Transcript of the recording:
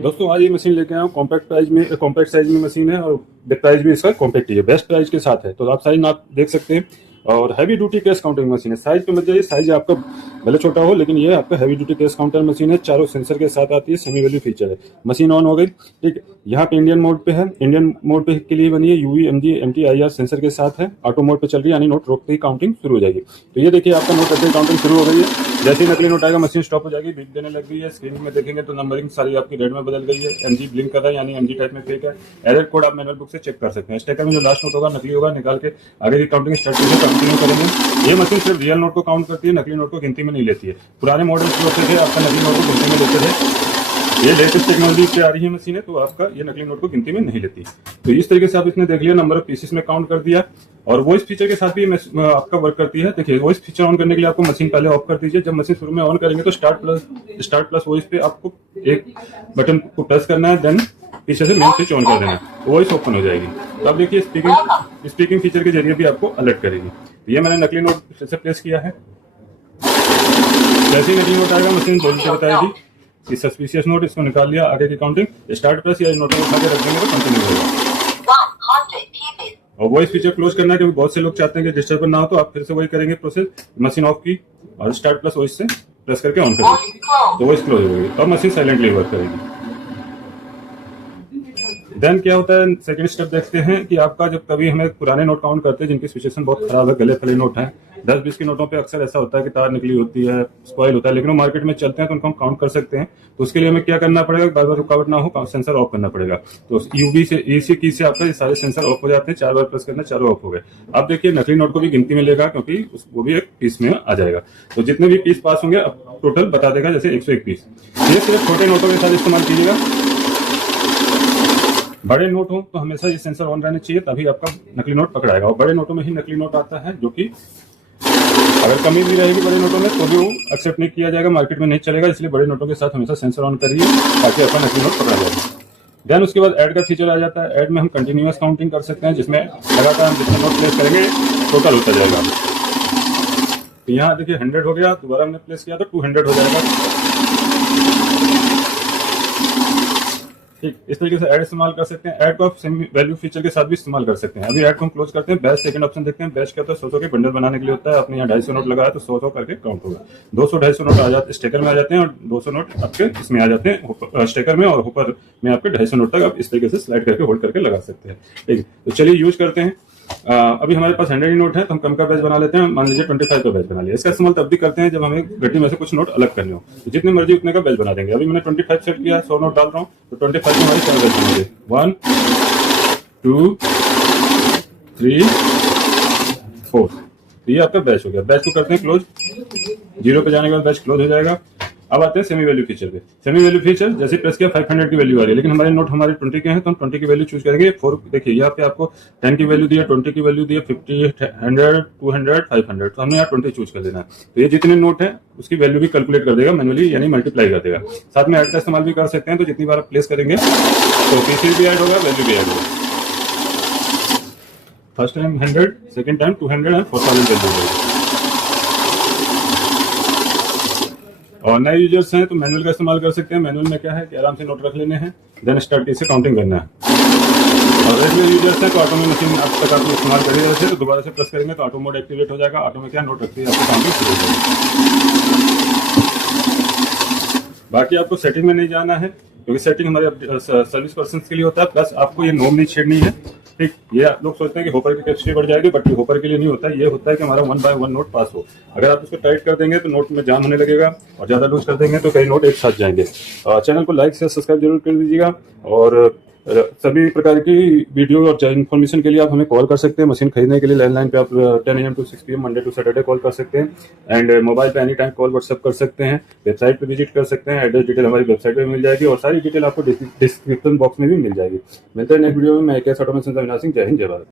दोस्तों आज ये मशीन लेके आया हूँ कॉम्पैक्ट साइज में मशीन है और प्राइस भी इसका कॉम्पैक्ट ही है, बेस्ट प्राइस के साथ है। तो आप साइज आप देख सकते हैं और heavy duty cash counting machine है। साइज पे मत जाइए, साइज आपका भले छोटा हो लेकिन ये आपका heavy duty cash counter machine है। चारों सेंसर के साथ आती है, सेमी वैल्यू फीचर है। मशीन ऑन हो गई, ठीक है। यहाँ पे इंडियन मोड पे है, इंडियन मोड पे के लिए बनी है। UV MG MT IR sensor के साथ है। ऑटो मोड पे चल रही है, यानी नोट रोकते ही काउंटिंग शुरू हो जाएगी। तो ये देखिए आपका नोट रखते ही काउंटिंग शुरू हो गई है। जैसे ही नकली नोट आएगा मशीन स्टॉप हो जाएगी, बीप देने लग गई है। स्क्रीन में देखेंगे तो नंबरिंग सारी आपकी रेड में बदल गई है। एमजी ब्लिंक कर रहा है, यानी एमजी टाइप में फेक है। एरर कोड आप मैनुअल बुक से चेक कर सकते हैं। स्टेकर में जो लास्ट नोट होगा नकली होगा, निकाल के आगे की काउंटिंग स्टार्ट करके कंटिन्यू करेंगे। ये मशीन सिर्फ रियल नोट को काउंट करती है, नकली नोट को गिनती में नहीं लेती है। पुराने मॉडल्स जो होते थे आपका नकली नोट को गिनती में लेते थे। ये लेटेस्ट टेक्नोलॉजी से आ रही है मशीन है, तो आपका ये नकली नोट को गिनती में नहीं लेती। तो इस तरीके से आप इसने देख लिया, नंबर ऑफ पीसेस में काउंट कर दिया। और वॉइस फीचर के साथ भी आपका वर्क करती है। देखिए वॉइस फीचर ऑन करने के लिए आपको मशीन पहले ऑफ कर दीजिए। जब मशीन शुरू में ऑन करेंगे तो स्टार्ट प्लस वॉइस पे आपको एक बटन को प्रेस करना है, देन पीछे से मेन स्विच ऑन कर देना है, वॉइस ओपन हो जाएगी। तो आप देखिए स्पीकिंग फीचर के जरिए भी आपको अलर्ट करेगी। तो ये मैंने नकली नोट से प्लेस किया है। जैसे ही नकली नोट आएगा मशीन बोल के बताएगी कि सस्पिशियस नोट, इसको निकाल लिया। आगे की काउंटिंग स्टार्ट प्रेस या नोट उठा के रख देंगे तो कंटिन्यू होगा। और वॉइस फीचर क्लोज करना है क्योंकि बहुत से लोग चाहते हैं कि डिस्टर्ब ना हो, तो आप फिर से वही करेंगे प्रोसेस। मशीन ऑफ की और स्टार्ट प्लस वॉइस से प्रेस करके ऑन करेंगे तो वॉइस क्लोज हो गई और मशीन साइलेंटली वर्क करेगी। देन क्या होता है, सेकंड स्टेप देखते हैं कि आपका जब कभी हमें पुराने नोट काउंट करते हैं जिनकी सिचुएशन बहुत खराब है, गले फले नोट हैं, 10-20 के नोटों पे अक्सर ऐसा होता है कि तार निकली होती है, स्पॉइल होता है, लेकिन वो मार्केट में चलते हैं तो उनको हम काउंट कर सकते हैं। तो उसके लिए हमें क्या करना पड़ेगा, बार बार रुकावट ना हो, सेंसर ऑफ करना पड़ेगा। तो यूवी से ईसी की से आपका ये सारे सेंसर ऑफ हो जाते हैं। 4 बार प्रेस करना, चारों ऑफ हो गए। अब देखिए नकली नोट को भी गिनती में लेगा क्योंकि वो भी एक पीस में आ जाएगा। तो जितने भी पीस पास होंगे अब टोटल बता देगा, जैसे 101 पीस। ये सिर्फ छोटे नोटों के साथ इस्तेमाल कीजिएगा। बड़े नोट हो तो हमेशा ये सेंसर ऑन रहने चाहिए, तभी आपका नकली नोट पकड़ाएगा। और बड़े नोटों में ही नकली नोट आता है, जो कि अगर कमी भी रहेगी बड़े नोटों में तो भी वो एक्सेप्ट नहीं किया जाएगा, मार्केट में नहीं चलेगा। इसलिए बड़े नोटों के साथ हमेशा सेंसर ऑन करिए ताकि आपका नकली नोट पकड़ा जाए। देन उसके बाद ऐड का फीचर आ जाता है। ऐड में हम कंटिन्यूअस काउंटिंग कर सकते हैं, जिसमें लगातार हम जितने नोट प्लेस करेंगे टोटल होता जाएगा। तो यहाँ देखिए 100 हो गया, दोबारा हमने प्लेस किया तो 200 हो जाएगा। ठीक, इस तरीके से ऐड इस्तेमाल कर सकते हैं। ऐड को आप सेमी वैल्यू फीचर के साथ भी इस्तेमाल कर सकते हैं। अभी ऐड को हम क्लोज करते हैं। बैच सेकंड ऑप्शन देखते हैं। बैच क्या होता है, 100 के बंडल बनाने के लिए होता है। आपने यहाँ 250 नोट लगाया तो 100 करके काउंट होगा। 200-250 नोट आ जाते स्टेकर में आ जाते हैं और 200 नोट आपके इसमें आ जाते हैं स्टेकर में, और ऊपर में आपके 250 नोट तक आप इस तरीके से स्लाइड करके होल्ड करके लगा सकते हैं। ठीक है, तो चलिए यूज करते हैं। अभी हमारे पास 100 ही नोट है तो हम कम का बैच बना लेते हैं। मान लीजिए 25 का बैच बना लिया। इसका इस्तेमाल तब भी करते हैं जब हमें गड्डी में से कुछ नोट अलग करने हो, तो जितने मर्जी उतने का बैच बना देंगे। अभी मैंने 25 सेट किया, 100 नोट डाल रहा हूँ तो 25 में हमारे 4 बैच बनेंगे। 1 2 3 4। तो ये आपका बैच हो गया। बैच को करते हैं क्लोज। 0 पे जाने के बाद बैच क्लोज हो जाएगा। अब आते हैं सेमी वैल्यू फीचर पे। सेमी वैल्यू फीचर जैसे प्रेस किया 500 की वैल्यू आ रही है, लेकिन हमारे नोट हमारे 20 के हैं तो हम 20 की वैल्यू चूज करेंगे। 4 देखिए यहाँ पे आपको 10 की वैल्यू दिया, 20 की वैल्यू दिया, 50, 100, 200, 500। तो हमने यहाँ 20 चूज कर देना है। तो ये जितने नोट है उसकी वैल्यू भी कैलकुलेट कर देगा मैनुअली, यानी मल्टीप्लाई कर देगा। साथ में ऐड का इस्तेमाल भी कर सकते हैं, तो जितनी बार आप प्लेस करेंगे तो पीसीस भी ऐड होगा, वैल्यू भी ऐड होगा। First time 100, second time 200 and 4000 value होगी। और नए यूजर्स हैं तो मैनुअल का इस्तेमाल कर सकते हैं। मैनुअल में क्या है कि आराम से नोट रख लेने हैं, देन स्टार्ट की से काउंटिंग करना है। और रेगुलर यूजर्स हैं तो ऑटो में मशीन अब तक आप इस्तेमाल कर रहे थे, तो दोबारा से प्रेस करेंगे तो ऑटो मोड एक्टिवेट हो जाएगा। ऑटो में क्या नोट रखती है आपकी काउंटिंग शुरू हो जाएगी। बाकी आपको सेटिंग में नहीं जाना है क्योंकि सेटिंग हमारे सर्विस पर्सन के लिए होता है, प्लस आपको ये नॉम नहीं छेड़नी है। ठीक, ये आप लोग सोचते हैं कि होपर की कैपेसिटी बढ़ जाएगी, बट होपर के लिए नहीं होता। ये होता है कि हमारा 1 बाय 1 नोट पास हो। अगर आप इसको टाइट कर देंगे तो नोट में जाम होने लगेगा, और ज्यादा लूज कर देंगे तो कई नोट एक साथ जाएंगे। चैनल को लाइक से सब्सक्राइब जरूर कर दीजिएगा। और सभी प्रकार की वीडियो और इन्फॉर्मेशन के लिए आप हमें कॉल कर सकते हैं। मशीन खरीदने के लिए लैंडलाइन पे आप 10 AM to 6 PM Monday to Saturday call कर सकते हैं। एंड मोबाइल पे एनी टाइम कॉल व्हाट्सएप कर सकते हैं। वेबसाइट पे विजिट कर सकते हैं। एड्रेस डिटेल हमारी वेबसाइट पे मिल जाएगी, और सारी डिटेल आपको डिस्क्रिप्शन बॉक्स में भी मिल जाएगी। मिलते हैं नेक्स्ट वीडियो में। मैं केएस ऑटोमेशन से अविनाश सिंह। जय हिंद, जय भारत।